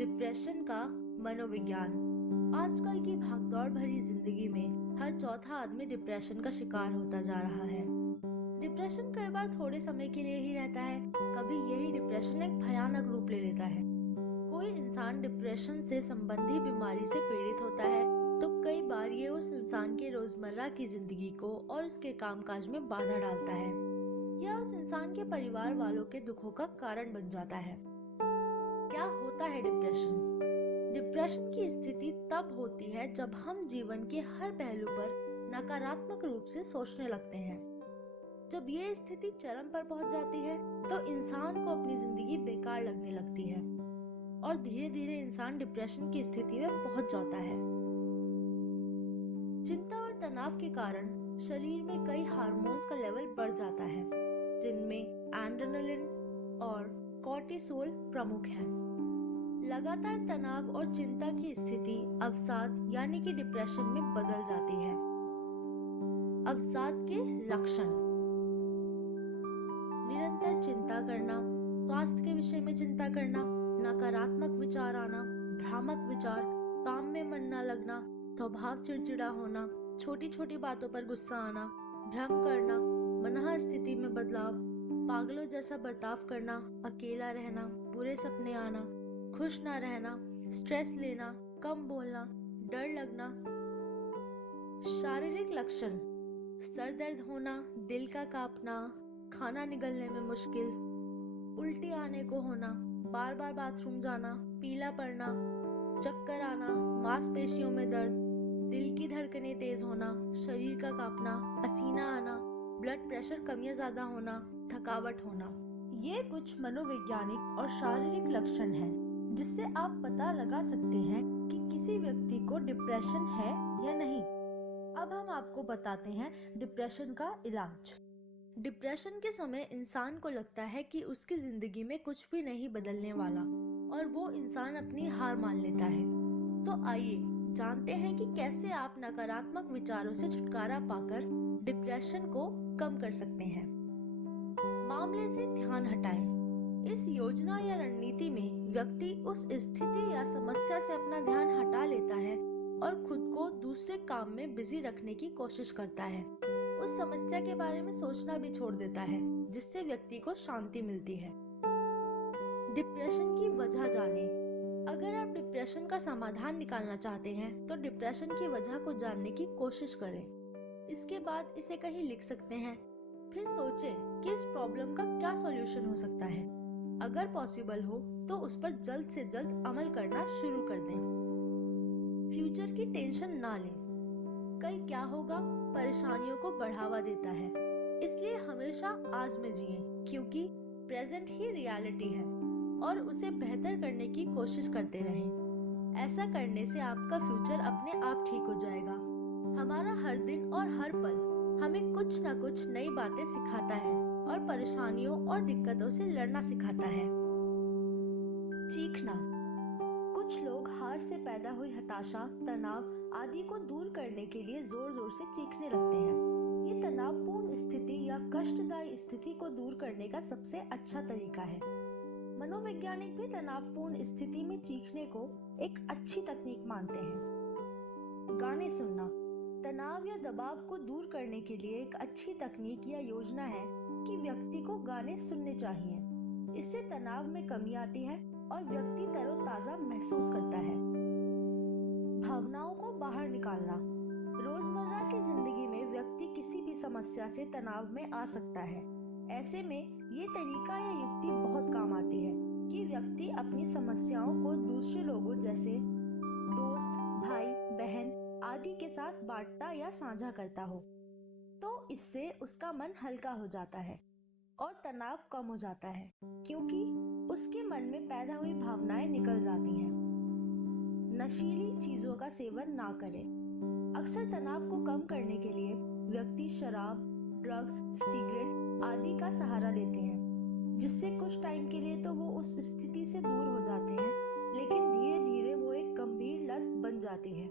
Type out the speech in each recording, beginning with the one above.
Depression का मनोविज्ञान। आजकल की भागदौड़ भरी जिंदगी में हर चौथा आदमी डिप्रेशन का शिकार होता जा रहा है। डिप्रेशन कई बार थोड़े समय के लिए ही रहता है, कभी यही डिप्रेशन एक भयानक रूप ले लेता है। कोई इंसान डिप्रेशन से संबंधी बीमारी से पीड़ित होता है तो कई बार ये उस इंसान के रोजमर्रा की जिंदगी को और उसके कामकाज में बाधा डालता है या उस इंसान के परिवार वालों के दुखों का कारण बन जाता है। क्या होता है डिप्रेशन? डिप्रेशन की स्थिति तब होती है जब हम जीवन के हर पहलू पर नकारात्मक रूप से सोचने लगते हैं। जब ये स्थिति चरम पर पहुंच जाती है तो इंसान को अपनी जिंदगी बेकार लगने लगती है और धीरे धीरे इंसान डिप्रेशन की स्थिति में पहुंच जाता है। चिंता और तनाव के कारण शरीर में कई हार्मोन्स का लेवल बढ़ जाता है, जिनमें एड्रेनलिन और कॉर्टिसोल प्रमुख हैं। लगातार तनाव और चिंता की स्थिति अवसाद यानी कि डिप्रेशन में बदल जाती है। अवसाद के लक्षण: निरंतर चिंता करना, स्वास्थ्य के विषय में चिंता करना, नकारात्मक विचार आना, भ्रामक विचार, काम में मन न लगना, स्वभाव चिड़चिड़ा होना, छोटी छोटी बातों पर गुस्सा आना, भ्रम करना, मनः स्थिति में बदलाव, पागलों जैसा बर्ताव करना, अकेला रहना, बुरे सपने आना, खुश ना रहना, स्ट्रेस लेना, कम बोलना, डर लगना। शारीरिक लक्षण: सर दर्द होना, दिल का कांपना, खाना निगलने में मुश्किल, उल्टी आने को होना, बार बार बाथरूम जाना, पीला पड़ना, चक्कर आना, मांसपेशियों में दर्द, दिल की धड़कनें तेज होना, शरीर का कांपना, पसीना आना, ब्लड प्रेशर कम या ज्यादा होना, थकावट होना। ये कुछ मनोवैज्ञानिक और शारीरिक लक्षण हैं जिससे आप पता लगा सकते हैं कि किसी व्यक्ति को डिप्रेशन है या नहीं। अब हम आपको बताते हैं डिप्रेशन का इलाज। डिप्रेशन के समय इंसान को लगता है कि उसकी जिंदगी में कुछ भी नहीं बदलने वाला और वो इंसान अपनी हार मान लेता है। तो आइए जानते हैं कि कैसे आप नकारात्मक विचारों से छुटकारा पाकर डिप्रेशन को कम कर सकते हैं। मामले से ध्यान हटाएं। इस योजना या रणनीति में व्यक्ति उस स्थिति या समस्या से अपना ध्यान हटा लेता है और खुद को दूसरे काम में बिजी रखने की कोशिश करता है। उस समस्या के बारे में सोचना भी छोड़ देता है, जिससे व्यक्ति को शांति मिलती है। डिप्रेशन की वजह जानें। अगर आप डिप्रेशन का समाधान निकालना चाहते हैं तो डिप्रेशन की वजह को जानने की कोशिश करें। इसके बाद इसे कहीं लिख सकते हैं। फिर सोचें कि इस प्रॉब्लम का क्या सॉल्यूशन हो सकता है। अगर पॉसिबल हो तो उस पर जल्द से जल्द अमल करना शुरू कर दें। फ्यूचर की टेंशन ना लें। कल क्या होगा परेशानियों को बढ़ावा देता है, इसलिए हमेशा आज में जिएं, क्योंकि प्रेजेंट ही रियलिटी है और उसे बेहतर करने की कोशिश करते रहें। ऐसा करने से आपका फ्यूचर अपने आप ठीक हो जाएगा। हमारा हर दिन और हर पल हमें कुछ न कुछ नई बातें सिखाता है और परेशानियों और दिक्कतों से लड़ना सिखाता है। चीखना। कुछ लोग हार से पैदा हुई हताशा, तनाव आदि को दूर करने के लिए जोर जोर से चीखने लगते हैं। ये तनावपूर्ण स्थिति या कष्टदायी स्थिति को दूर करने का सबसे अच्छा तरीका है। मनोवैज्ञानिक भी तनावपूर्ण स्थिति में चीखने को एक अच्छी तकनीक मानते हैं। गाने सुनना। तनाव या दबाव को दूर करने के लिए एक अच्छी तकनीक या योजना है कि व्यक्ति को गाने सुनने चाहिए। इससे तनाव में कमी आती है और व्यक्ति तरोताजा महसूस करता है। भावनाओं को बाहर निकालना। रोजमर्रा की जिंदगी में व्यक्ति किसी भी समस्या से तनाव में आ सकता है। ऐसे में ये तरीका या युक्ति बहुत काम आती है कि व्यक्ति अपनी समस्याओं को दूसरे लोगों जैसे दोस्त, भाई, बहन आदि के साथ बांटता या साझा करता हो, तो इससे उसका मन हल्का हो जाता है और तनाव कम हो जाता है, क्योंकि उसके मन में पैदा हुई भावनाएं निकल जाती हैं। नशीली चीजों का सेवन ना करें। अक्सर तनाव को कम करने के लिए व्यक्ति शराब, ड्रग्स, सिगरेट आदि का सहारा लेते हैं, जिससे कुछ टाइम के लिए तो वो उस स्थिति से दूर हो जाते हैं, लेकिन धीरे धीरे वो एक गंभीर लत बन जाती है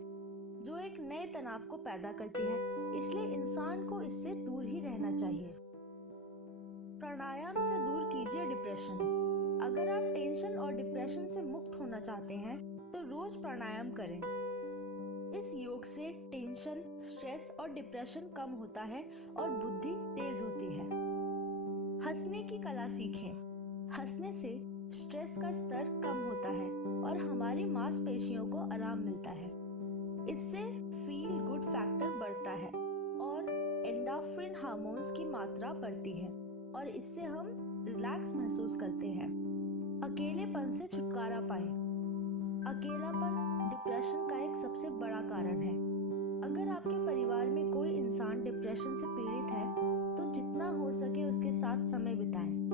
जो एक नए तनाव को पैदा करती है। इसलिए इंसान को इससे दूर ही रहना चाहिए। प्राणायाम से दूर कीजिए डिप्रेशन। अगर आप टेंशन और डिप्रेशन से मुक्त होना चाहते हैं तो रोज प्राणायाम करें। इस योग से टेंशन, स्ट्रेस और डिप्रेशन कम होता है और बुद्धि तेज होती है। हंसने की कला सीखें। हंसने से स्ट्रेस का स्तर कम होता है और हमारी मांसपेशियों को आराम मिलता है। इससे फील गुड फैक्टर बढ़ता है और एंडोर्फिन हार्मोन्स की मात्रा बढ़ती है और इससे हम रिलैक्स महसूस करते हैं। अकेलेपन से छुटकारा पाएं। अकेलापन डिप्रेशन का एक सबसे बड़ा कारण है। अगर आपके परिवार में कोई इंसान डिप्रेशन से पीड़ित है तो जितना हो सके उसके साथ समय बिताएं।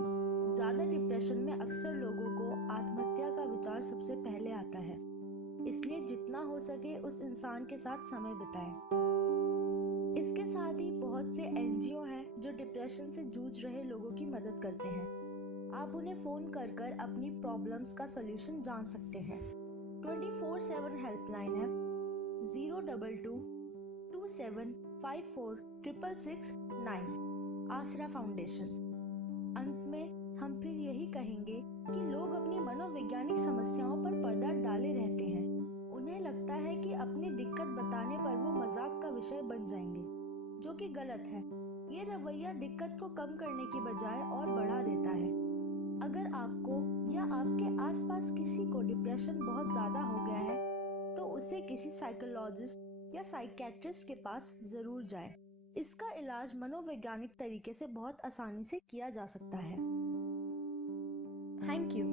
ज्यादा डिप्रेशन में अक्सर लोगों को आत्महत्या का विचार सबसे पहले आता है, इसलिए जितना हो सके उस इंसान के साथ समय बिताएं। इसके साथ ही बहुत से एनजीओ हैं जो डिप्रेशन से जूझ रहे लोगों की मदद करते हैं। आप उन्हें फोन कर कर अपनी प्रॉब्लम्स का सॉल्यूशन जान सकते हैं। 24/7 हेल्पलाइन है 02227546669 आसरा फाउंडेशन। अंत में हम फिर यही कहेंगे कि लोग अपनी मनोवैज्ञानिक समस्याओं पर पर्दा डाले रहते हैं। उन्हें लगता है कि अपनी दिक्कत बताने पर वो मजाक का विषय बन जाएंगे, जो कि गलत है। ये रवैया दिक्कत को कम करने की बजाय और बढ़ा देता है। अगर आपको या आपके आसपास किसी को डिप्रेशन बहुत ज्यादा हो गया है तो उसे किसी साइकोलॉजिस्ट या साइकियाट्रिस्ट के पास जरूर जाएं। इसका इलाज मनोवैज्ञानिक तरीके से बहुत आसानी से किया जा सकता है। Thank you.